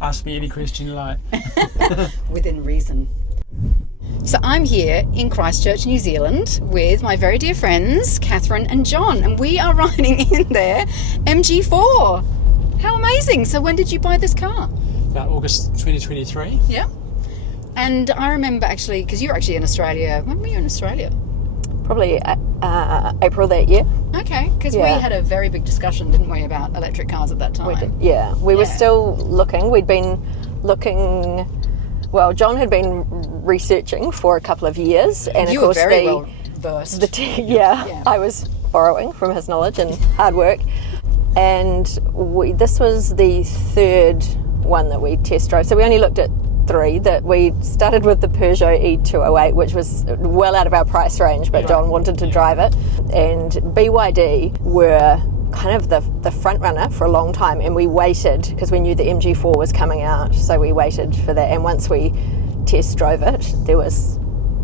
Ask me any question you like. Within reason. So I'm here in Christchurch, New Zealand, with my very dear friends, Catherine and John, and we are riding in their MG4. How amazing. So when did you buy this car? About August 2023. Yeah. And I remember actually, because you were actually in Australia. When were you in Australia? Probably April that year. Okay, because we had a very big discussion, didn't we, about electric cars at that time? We did. Yeah, we were still looking. We'd been looking. Well, John had been researching for a couple of years, and you of course were very well versed. I was borrowing from his knowledge and hard work, and this was the third one that we test drove. So we only looked at 3. That we started with the Peugeot E208, which was well out of our price range, but John wanted to drive it, and BYD were kind of the front runner for a long time, and we waited because we knew the MG4 was coming out, so we waited for that. And once we test drove it, there was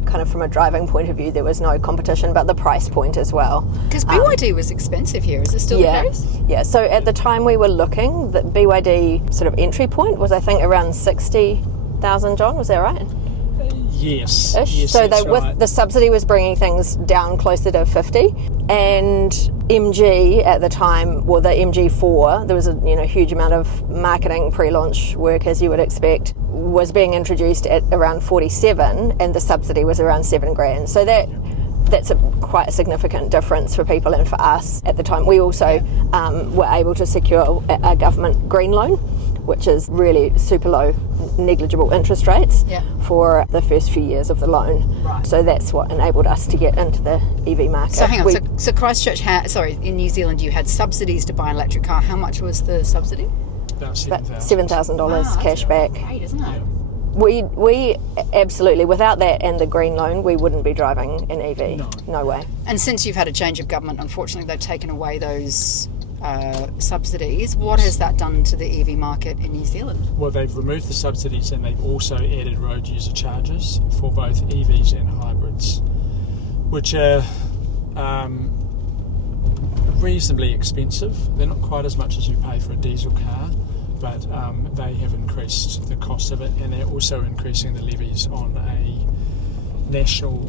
kind of, from a driving point of view, there was no competition, but the price point as well. Because BYD was expensive here. Is it still the case? Yeah, so at the time we were looking, the BYD sort of entry point was, I think, around 60,000, John, was that right? Yes. Yes, so with the subsidy was bringing things down closer to 50, and MG at the time, well, the MG4, there was a huge amount of marketing pre-launch work, as you would expect, was being introduced at around 47, and the subsidy was around $7,000. So that's quite a significant difference for people and for us at the time. We also were able to secure a government green loan, which is really super low, negligible interest rates for the first few years of the loan. Right. So that's what enabled us to get into the EV market. So hang on, so Christchurch in New Zealand you had subsidies to buy an electric car. How much was the subsidy? About $7,000 cash back. Great, isn't it? We absolutely, without that and the green loan, we wouldn't be driving an EV. No way. And since you've had a change of government, unfortunately they've taken away those subsidies. What has that done to the EV market in New Zealand? Well, they've removed the subsidies, and they've also added road user charges for both EVs and hybrids, which are reasonably expensive. They're not quite as much as you pay for a diesel car, but they have increased the cost of it, and they're also increasing the levies on a national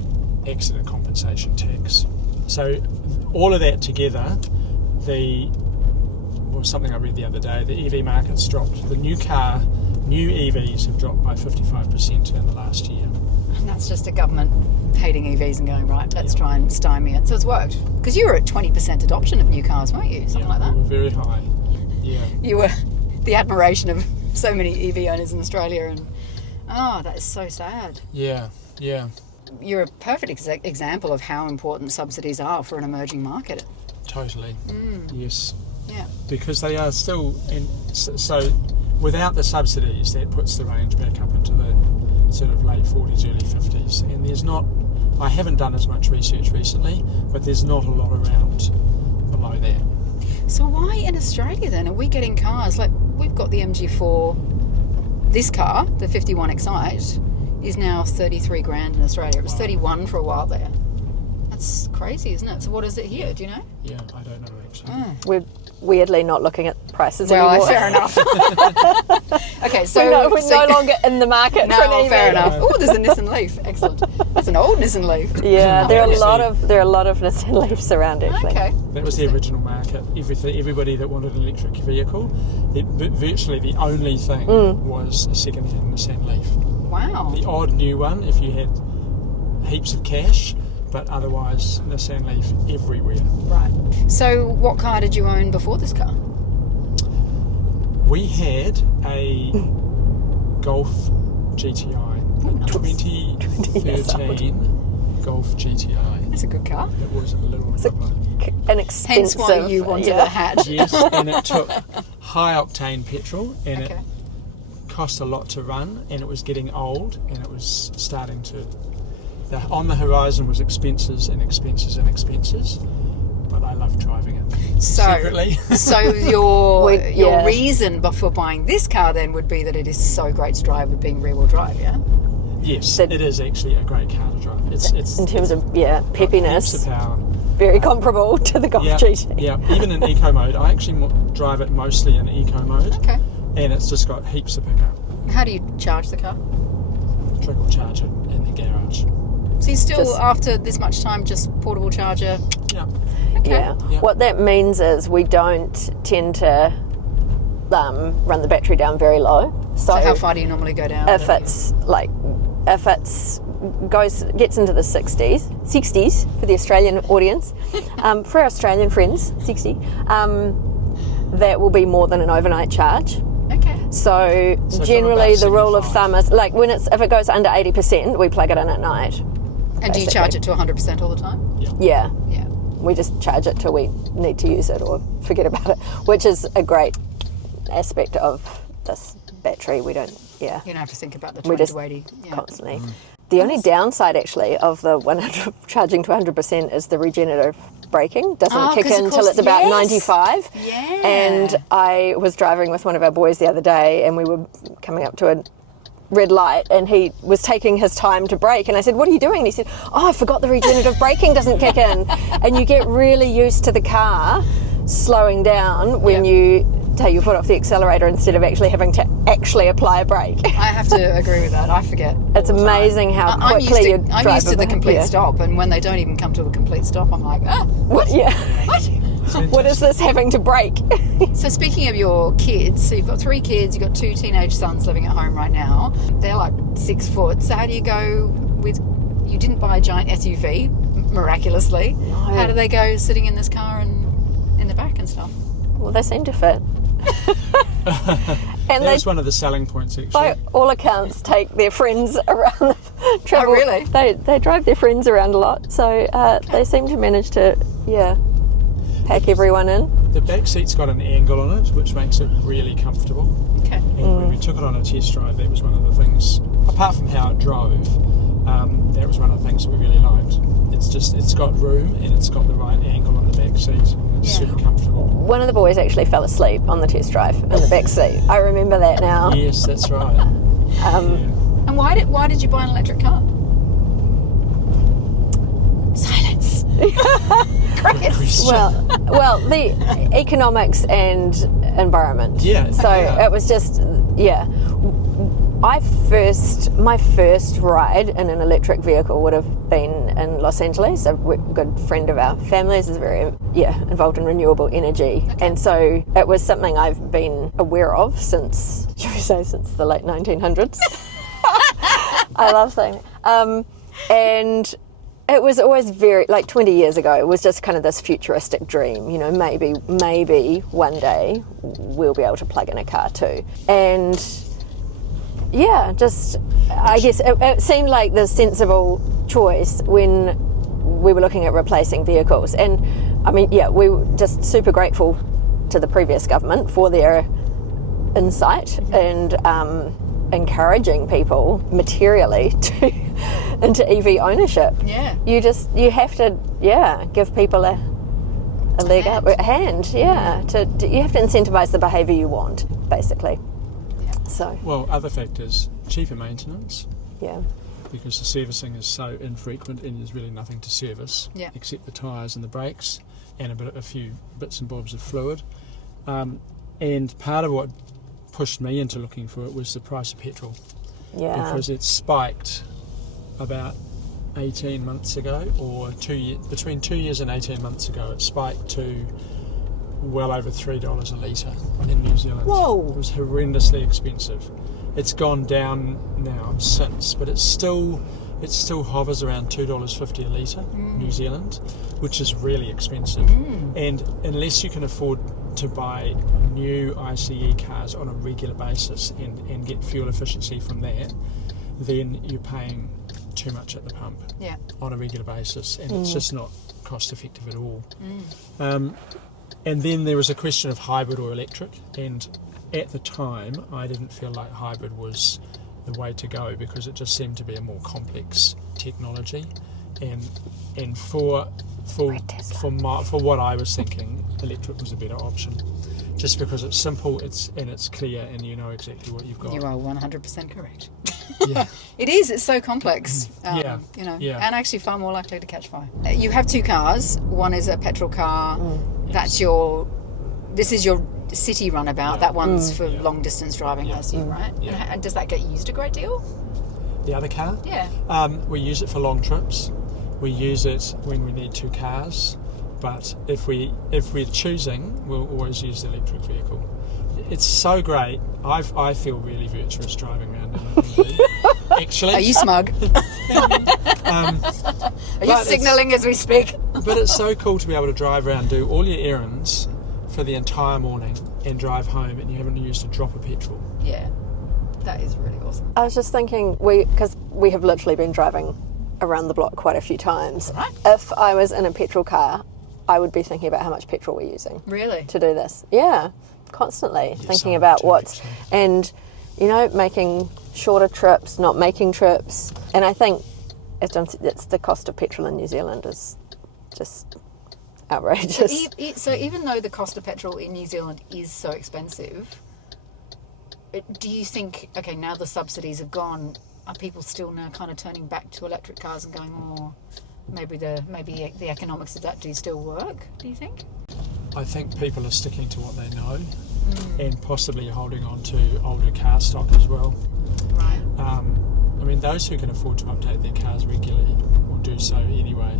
accident compensation tax. So all of that together, something I read the other day, the EV market's dropped. The new EVs have dropped by 55% in the last year. And that's just a government hating EVs and going, right, let's try and stymie it. So it's worked. Because you were at 20% adoption of new cars, weren't you? Something like that? We were very high. Yeah. You were the admiration of so many EV owners in Australia, and that is so sad. Yeah. You're a perfect example of how important subsidies are for an emerging market. Totally. Yes. Yeah. Because they are still so without the subsidies, that puts the range back up into the sort of late 40s, early 50s. And I haven't done as much research recently, but there's not a lot around below that. So why in Australia then are we getting cars like we've got the MG4? This car, the 51 Excite, is now $33,000 in Australia. It was 31 for a while there. That's crazy, isn't it? So what is it here? Do you know? Yeah, I don't know actually. We're weirdly not looking at prices anymore. Well, fair enough. Okay, so we're no longer in the market for an EV. Fair enough. Oh, there's a Nissan Leaf. Excellent. That's an old Nissan Leaf. Yeah, there are a lot of Nissan Leafs around actually. Okay. That was the original market. Everybody that wanted an electric vehicle, virtually the only thing was a second-hand Nissan Leaf. Wow. The odd new one if you had heaps of cash, but otherwise Nissan Leaf everywhere. Right. So what car did you own before this car? We had a Golf GTI, a 2013 Golf GTI. That's a good car. It was a little an expensive. Hence why you wanted a hatch. Yes, and it took high octane petrol, and it cost a lot to run, and it was getting old, and it was starting to. On the horizon was expenses, but I love driving it secretly. So your reason for buying this car then would be that it is so great to drive with being rear-wheel drive, yeah? Yes, it is actually a great car to drive. It's in terms of peppiness, heaps of power. Very comparable to the Golf GT. Yeah, even in eco mode. I actually drive it mostly in eco mode. Okay. and it's just got heaps of pickup. How do you charge the car? Trickle charge it in the garage. So you still, after this much time, just portable charger? Yeah. Okay. Yeah. What that means is we don't tend to run the battery down very low. So how far do you normally go down? If it's gets into the 60s for the Australian audience, for our Australian friends, 60, that will be more than an overnight charge. Okay. So generally the rule of thumb is like if it goes under 80%, we plug it in at night. And do you charge it to 100% all the time? Yeah. Yeah. We just charge it till we need to use it or forget about it, which is a great aspect of this battery. We don't, You don't have to think about the 20 to 80. constantly. The only downside actually of the charging to 100% is the regenerative braking doesn't kick in until it's about 95. Yeah. And I was driving with one of our boys the other day and we were coming up to a red light and he was taking his time to brake and I said, what are you doing? And he said, I forgot the regenerative braking doesn't kick in. And you get really used to the car slowing down when you take your foot off the accelerator instead of actually having to actually apply a brake. I have to agree with that. I forget. It's amazing how quickly you drive. I'm used to the complete stop, and when they don't even come to a complete stop, I'm like, what? Yeah. What? What is this having to brake? So speaking of your kids, so you've got 3 kids, you've got 2 teenage sons living at home right now. They're like 6 foot. So how do you go with? You didn't buy a giant SUV, miraculously. No. How do they go sitting in this car and in the back and stuff? Well, they seem to fit. And that's one of the selling points, actually. By all accounts, take their friends around. Travel. Oh, really? They drive their friends around a lot, so they seem to manage to, pack everyone in. The back seat's got an angle on it, which makes it really comfortable. Okay. And when we took it on a test drive, that was one of the things, apart from how it drove, that was one of the things that we really liked. It's got room and it's got the right angle on the back seat. It's super comfortable. One of the boys actually fell asleep on the test drive in the back seat. I remember that now. Yes, that's right. And why did you buy an electric car? Silence. Crickets. Well, the economics and environment. Yeah. So it was just, my first ride in an electric vehicle would have been in Los Angeles. A good friend of our family's is very involved in renewable energy, and so it was something I've been aware of since the late 1900s. I love saying that. And it was always very, 20 years ago, it was just kind of this futuristic dream, maybe one day we'll be able to plug in a car too. And I guess it seemed like the sensible choice when we were looking at replacing vehicles. And I mean, we were just super grateful to the previous government for their insight and encouraging people materially into EV ownership. Yeah. You have to give people a leg up, a hand. You have to incentivize the behaviour you want, basically. So. Well, other factors, cheaper maintenance. Yeah. Because the servicing is so infrequent and there's really nothing to service except the tyres and the brakes and a few bits and bobs of fluid. And part of what pushed me into looking for it was the price of petrol. Yeah. Because it spiked about 18 months ago, or between 2 years and 18 months ago, it spiked to well over $3 a litre in New Zealand. Whoa! It was horrendously expensive. It's gone down now since, but it still hovers around $2.50 a litre New Zealand, which is really expensive. And unless you can afford to buy new ICE cars on a regular basis and get fuel efficiency from that, then you're paying too much at the pump on a regular basis, and it's just not cost effective at all. And then there was a question of hybrid or electric, and at the time I didn't feel like hybrid was the way to go because it just seemed to be a more complex technology, and for what I was thinking, electric was a better option, just because it's simple, it's clear, and you know exactly what you've got. You are 100% correct. Yeah. It is. It's so complex. And actually far more likely to catch fire. You have 2 cars. One is a petrol car. This is your city runabout. Yeah. That one's for Yeah. long distance driving, I assume, right? Yeah. And does that get used a great deal? The other car? Yeah. We use it for long trips. We use it when we need 2 cars. But if we're choosing, we'll always use the electric vehicle. It's so great. I feel really virtuous driving around in an EV. Actually. Are you smug? Are you signalling as we speak? But it's so cool to be able to drive around, do all your errands for the entire morning and drive home, and you haven't used a drop of petrol. Yeah. That is really awesome. I was just thinking, because we have literally been driving around the block quite a few times. Right. If I was in a petrol car, I would be thinking about how much petrol we're using. Really? To do this. Yeah, constantly thinking so about too, what's, actually. and, making shorter trips, not making trips. And I think it's the cost of petrol in New Zealand is just outrageous. So even though the cost of petrol in New Zealand is so expensive, do you think, okay, now the subsidies have gone, are people still now kind of turning back to electric cars and going, oh, maybe the economics of that do still work, do you think? I think people are sticking to what they know and possibly holding on to older car stock as well. Right. Those who can afford to update their cars regularly will do so anyway,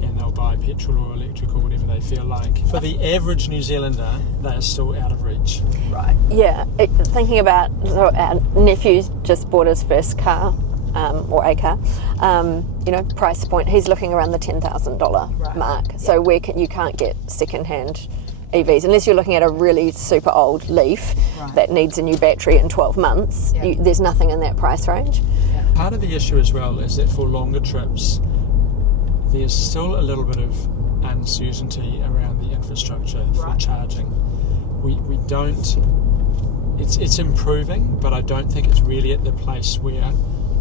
and they'll buy petrol or electric or whatever they feel like. For the average New Zealander, they are still out of reach. Right. Yeah, thinking about, so our nephew just bought his first car, or a car, price point, he's looking around the $10,000 mark. So you can't get second-hand EVs, unless you're looking at a really super old Leaf that needs a new battery in 12 months. Yeah. There's nothing in that price range. Part of the issue as well is that for longer trips, there's still a little bit of uncertainty around the infrastructure for charging. We don't. It's improving, but I don't think it's really at the place where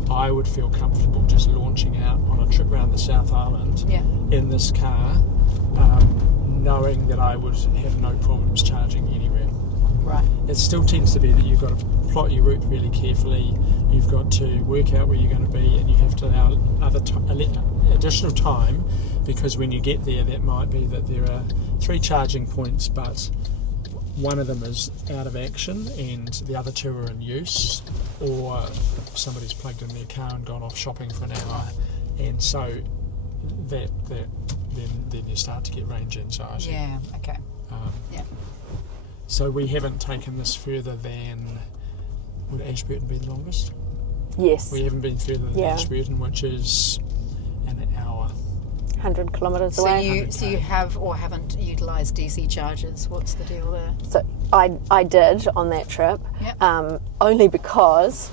I would feel comfortable just launching out on a trip around the South Island in this car, knowing that I would have no problems charging anywhere. Right. It still tends to be that you've got to plot your route really carefully. You've got to work out where you're going to be, and you have to allow additional time, because when you get there, that might be that there are 3 charging points, but one of them is out of action and the other 2 are in use, or somebody's plugged in their car and gone off shopping for an hour, and so then you start to get range anxiety. Yeah. Okay. So we haven't taken this further than, would Ashburton be the longest? Yes. We haven't been further than Ashburton, which is an hour. 100 kilometres away. So you have or haven't utilised DC chargers. What's the deal there? So I did on that trip, Yep. only because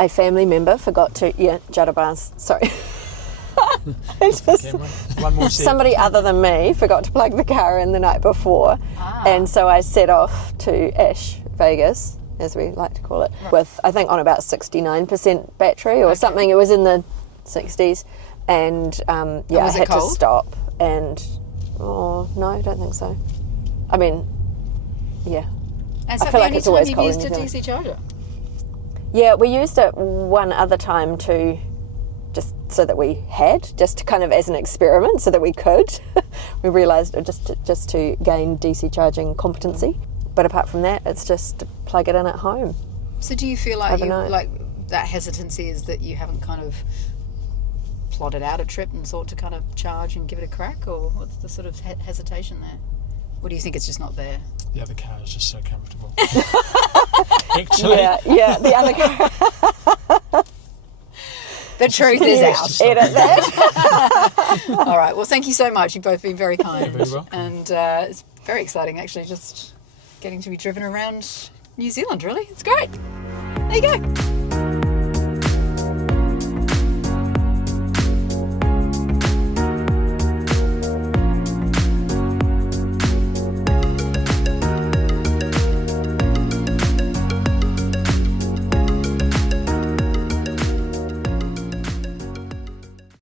a family member forgot to, Jadabars, sorry. Camera. One more set. Somebody other than me forgot to plug the car in the night before, and so I set off to Ash Vegas, as we like to call it, with, I think, on about 69% battery or something. It was in the 60s, and I had to stop. And no, I don't think so. I mean, yeah. And so I feel like the it's only always time cold you've in used a New DC charger? Yeah, we used it one other time to just so that we had, just to kind of as an experiment, so that we could. We realised just to gain DC charging competency. But apart from that, it's just to plug it in at home. So do you feel like overnight. that hesitancy is that you haven't kind of plotted out a trip and thought to kind of charge and give it a crack, or what's the sort of hesitation there? Or do you think it's just not there? The other car is just so comfortable. Actually, Yeah, the other car. The truth is out. Edit that. All right. Well, thank you so much. You've both been very kind. You're very welcome. And it's very exciting, actually, just getting to be driven around New Zealand, really. It's great. There you go.